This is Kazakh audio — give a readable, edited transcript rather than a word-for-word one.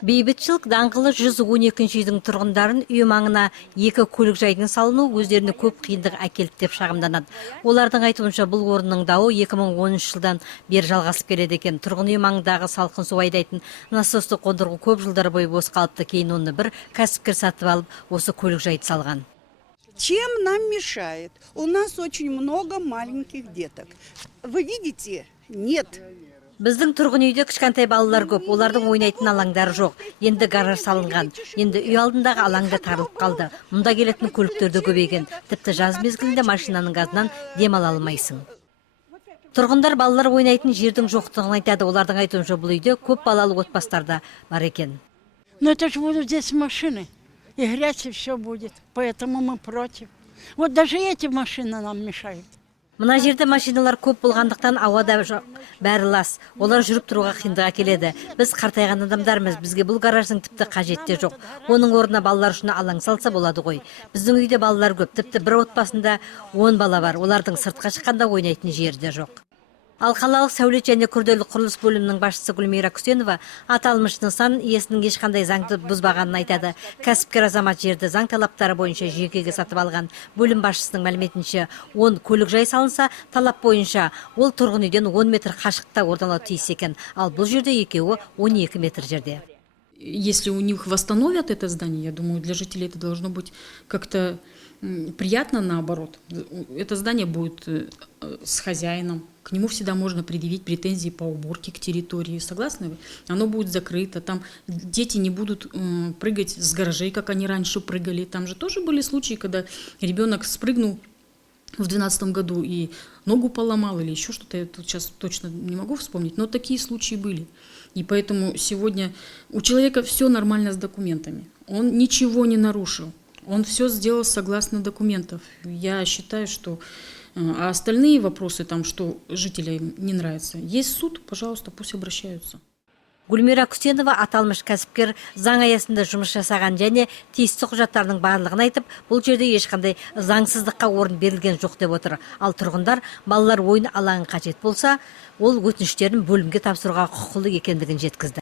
Бейбітшілік даңғылы 112 үйдің тұрғындарын үй маңына екі көлік жайдың салыну өздеріне көп қиындық әкелді деп шағымданады. Олардың айтуынша бұл орынның дауы 2013 жылдан бері жалғасып келеді екен. Тұрғын үй маңындағы салқын су айдайтын насосты қондырғы көп жылдар бойы бос қалыпты. Кейін оны бір кәсіпкер сатып алып, осы көлік жайды салған. Чем нам мешает? У нас очень много маленьких деток. Вы видите? Нет. Біздің тұрғын үйде кішкентай балалар көп, олардың ойнайтын алаңдары жоқ. Енді гараж салынған. Енді үй алдындағы алаңда тарылып қалды. Мұнда келетін көліктерді көбейген. Тіпті жаз мезгілінде машинаның газынан демала алмайсың. Тұрғындар балалар ойнайтын жердің жоқтығын айтады. Олардың айтуынша бұл үйде көп балалы отбасыларда бар екен. Но это же будут здесь машины, и грязь, и все будет. Поэтому мы против. Вот даже эти машины нам мешают. Мына жерде машиналар көп болғандықтан ауада жоқ, бәрі лас. Олар жүріп тұруға қиындық әкеледі. Біз қартайған адамдармыз, бізге бұл гараждың тіпті қажетте жоқ. Оның орнына балалар үшін алаң салса болады ғой. Біздің үйде балалар көп, тіпті бір отбасында 10 бала бар. Олардың сыртқа шыққанда ойнайтын жері де жоқ. Ал қалалық сәулет және күрделі құрылыс бөлімінің басшысы Гүлмира Күсенова аталмыш нысан иесінің ешқандай заңды бұзбағанын айтады. Кәсіпкер азамат жерді заң талаптары бойынша жекеге сатып алған. Бөлім басшысының мәліметінше 10 көлік жай салынса, талап бойынша ол тұрғын үйден 10 метр қашықта орналасуы тиіс екен. Ал бұл жерде екеуі 12 метр жерде. Если у них восстановят это здание, я думаю, для жителей это должно быть как-то приятно, наоборот. Это здание будет с хозяином. К нему всегда можно предъявить претензии по уборке к территории. Согласны вы? Оно будет закрыто. Там дети не будут прыгать с гаражей, как они раньше прыгали. Там же тоже были случаи, когда ребенок спрыгнул в 2012 году и ногу поломал или еще что-то. Я тут сейчас точно не могу вспомнить, но такие случаи были. И поэтому сегодня у человека все нормально с документами. Он ничего не нарушил. Он все сделал согласно документов. Я считаю, что а остальные вопросы, там, что жителям не нравится, есть суд, пожалуйста, пусть обращаются. Гүлмира Күсенова аталмыш кәсіпкер заң аясында жұмыс жасаған және тиісті құжаттардың барлығын айтып, бұл жерде ешқандай заңсыздыққа орын берілген жоқ деп отыр. Ал тұрғындар балалар ойын алаңы қажет болса, ол өтініштерін бөлімге тапсыруға құқылы екендігін жеткізді.